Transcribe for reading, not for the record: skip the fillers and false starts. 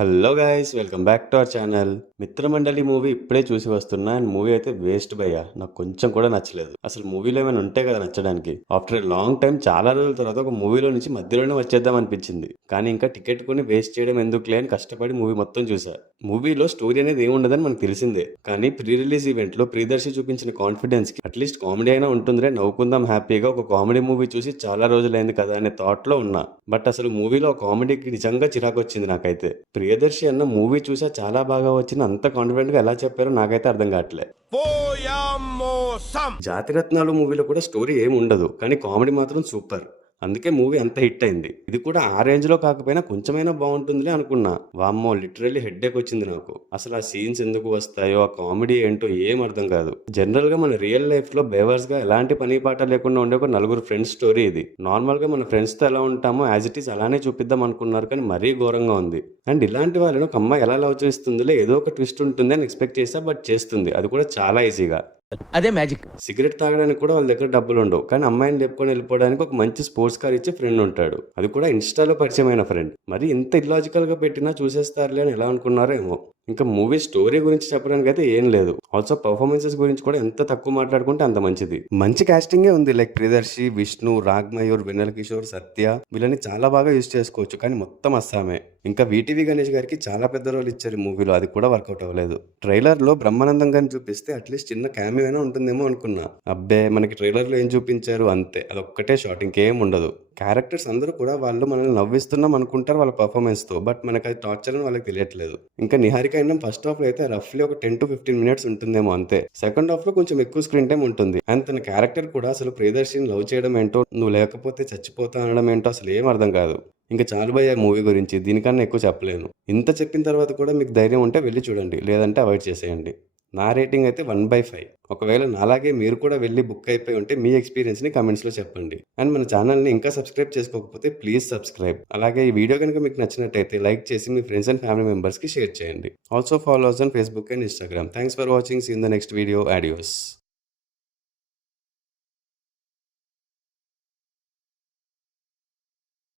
Hello guys, welcome back to our channel. Mitramandali movie ఇప్పుడే చూసి వస్తున్నా. అండ్ మూవీ అయితే వేస్ట్ భయ్యా, నాకు కొంచెం కూడా నచ్చలేదు. అసలు మూవీలో ఏమైనా ఉంటే కదా నచ్చడానికి. ఆఫ్టర్ ఏ లాంగ్ టైం, చాలా రోజుల తర్వాత ఒక మూవీలో నుంచి మధ్యలోనే వచ్చేద్దాం అనిపించింది. కానీ ఇంకా టికెట్ కొని వేస్ట్ చేయడం ఎందుకులే అని కష్టపడి మూవీ మొత్తం చూసా. మూవీలో స్టోరీ అనేది ఏముండదని మనకు తెలిసిందే, కానీ ప్రీ రిలీజ్ ఈవెంట్ లో ప్రియదర్శి చూపించిన కాన్ఫిడెన్స్ కి అట్లీస్ట్ కామెడీ అయినా ఉంటుందిరే, నవ్వుకుందాం హ్యాపీగా. ఒక కామెడీ మూవీ చూసి చాలా రోజులైంది కదా అనే థాట్ లో ఉన్నా. బట్ అసలు మూవీలో కామెడీకి నిజంగా చిరాకు వచ్చింది నాకైతే. ప్రియదర్శి అన్న మూవీ చూసా చాలా బాగా వచ్చిన, అంత కాన్ఫిడెంట్ గా ఎలా చెప్పారో నాకైతే అర్థం కావట్లే. జాతిరత్నాలు మూవీలో కూడా స్టోరీ ఏమి ఉండదు, కానీ కామెడీ మాత్రం సూపర్. అందుకే మూవీ అంత హిట్ అయింది. ఇది కూడా ఆ రేంజ్ లో కాకపోయినా కొంచెమైనా బాగుంటుందిలే అనుకున్నా. వామ్మో, లిటరల్లీ హెడ్ఏక్ వచ్చింది నాకు. అసలు ఆ సీన్స్ ఎందుకు వస్తాయో, ఆ కామెడీ ఏంటో ఏం అర్థం కాదు. జనరల్ గా మన రియల్ లైఫ్ లో బేవర్స్ గా ఎలాంటి పని పాట లేకుండా ఉండే ఒక నలుగురు ఫ్రెండ్స్ స్టోరీ ఇది. నార్మల్ గా మన ఫ్రెండ్స్ తో ఎలా ఉంటామో యాజ్ ఇట్ ఈస్ అలానే చూపిద్దాం అనుకున్నారు, కానీ మరీ ఘోరంగా ఉంది. అండ్ ఇలాంటి వాళ్ళని ఒక అమ్మాయి ఎలా లవ్ చేస్తుందిలే, ఏదో ఒక ట్విస్ట్ ఉంటుంది అని ఎక్స్పెక్ట్ చేస్తా, బట్ చేస్తుంది అది కూడా చాలా ఈజీగా. అదే మ్యాజిక్. సిగరెట్ తాగడానికి కూడా వాళ్ళ దగ్గర డబ్బులు ఉండవు, కానీ అమ్మాయిని లేపుకొని వెళ్ళిపోవడానికి ఒక మంచి స్పోర్ట్స్ కార్ ఇచ్చే ఫ్రెండ్ ఉంటాడు. అది కూడా ఇన్స్టాలో పరిచయమైన ఫ్రెండ్. మరి ఇంత ఇల్లాజికల్ గా పెట్టినా చూసేస్తారులే అని ఎలా అనుకున్నారో ఏమో. ఇంకా మూవీ స్టోరీ గురించి చెప్పడానికి అయితే ఏం లేదు. ఆల్సో పర్ఫార్మెన్సెస్ గురించి కూడా ఎంత తక్కువ మాట్లాడుకుంటే అంత మంచిది. మంచి కాస్టింగే ఉంది. లైక్ ప్రియదర్శి, విష్ణు, రాగ్మయూర్, వెన్నెల కిషోర్, సత్య, వీళ్ళని చాలా బాగా యూజ్ చేసుకోవచ్చు, కానీ మొత్తం అస్సామే. ఇంకా వీటీవీ గణేష్ గారికి చాలా పెద్ద రోల్ ఇచ్చారు మూవీలో, అది కూడా వర్కౌట్ అవ్వలేదు. ట్రైలర్ లో బ్రహ్మానందం గారిని చూపిస్తే అట్లీస్ట్ చిన్న క్యామియో అయినా ఉంటుందేమో అనుకున్నా. అబ్బే, మనకి ట్రైలర్ లో ఏం చూపించారు అంతే, అదొక్కటే షాట్, ఇంకేం ఉండదు. క్యారెక్టర్స్ అందరూ కూడా వాళ్ళు మనల్ని నవ్విస్తున్నాం అనుకుంటారు వాళ్ళ పర్ఫార్మెన్స్ తో, బట్ మనకి అది టార్చర్ అని వాళ్ళకి తెలియట్లేదు. ఇంకా నిహారిక అయినా ఫస్ట్ హాఫ్ లో అయితే రఫ్లీ ఒక 10 to 15 మినిట్స్ ఉంటుందేమో అంతే. సెకండ్ హాఫ్ లో కొంచెం ఎక్కువ స్క్రీన్ టైం ఉంటుంది. అండ్ తన క్యారెక్టర్ కూడా అసలు ప్రియదర్శిని లవ్ చేయడం ఏంటో, నువ్వు లేకపోతే చచ్చిపోతా అనడం ఏంటో అసలు ఏం అర్థం కాదు. ఇంకా చాలు భయ్యా మూవీ గురించి, దీనికన్నా ఎక్కువ చెప్పలేను. ఇంత చెప్పిన తర్వాత కూడా మీకు ధైర్యం ఉంటే వెళ్ళి చూడండి, లేదంటే అవాయిడ్ చేసేయండి. నా రేటింగ్ అయితే 1/5. ఒకవేళ నాలాగే మీరు కూడా వెళ్ళి బుక్ అయిపోయి ఉంటే మీ ఎక్స్పీరియన్స్ని కమెంట్స్లో చెప్పండి. అండ్ మన ఛానల్ని ఇంకా సబ్స్క్రైబ్ చేసుకోకపోతే ప్లీజ్ సబ్స్క్రైబ్. అలాగే ఈ వీడియో కనుక మీకు నచ్చినట్టయితే లైక్ చేసి మీ ఫ్రెండ్స్ అండ్ ఫ్యామిలీ మెంబర్స్కి షేర్ చేయండి. Also follow us on Facebook and Instagram. Thanks for watching. See in the next video. Audios.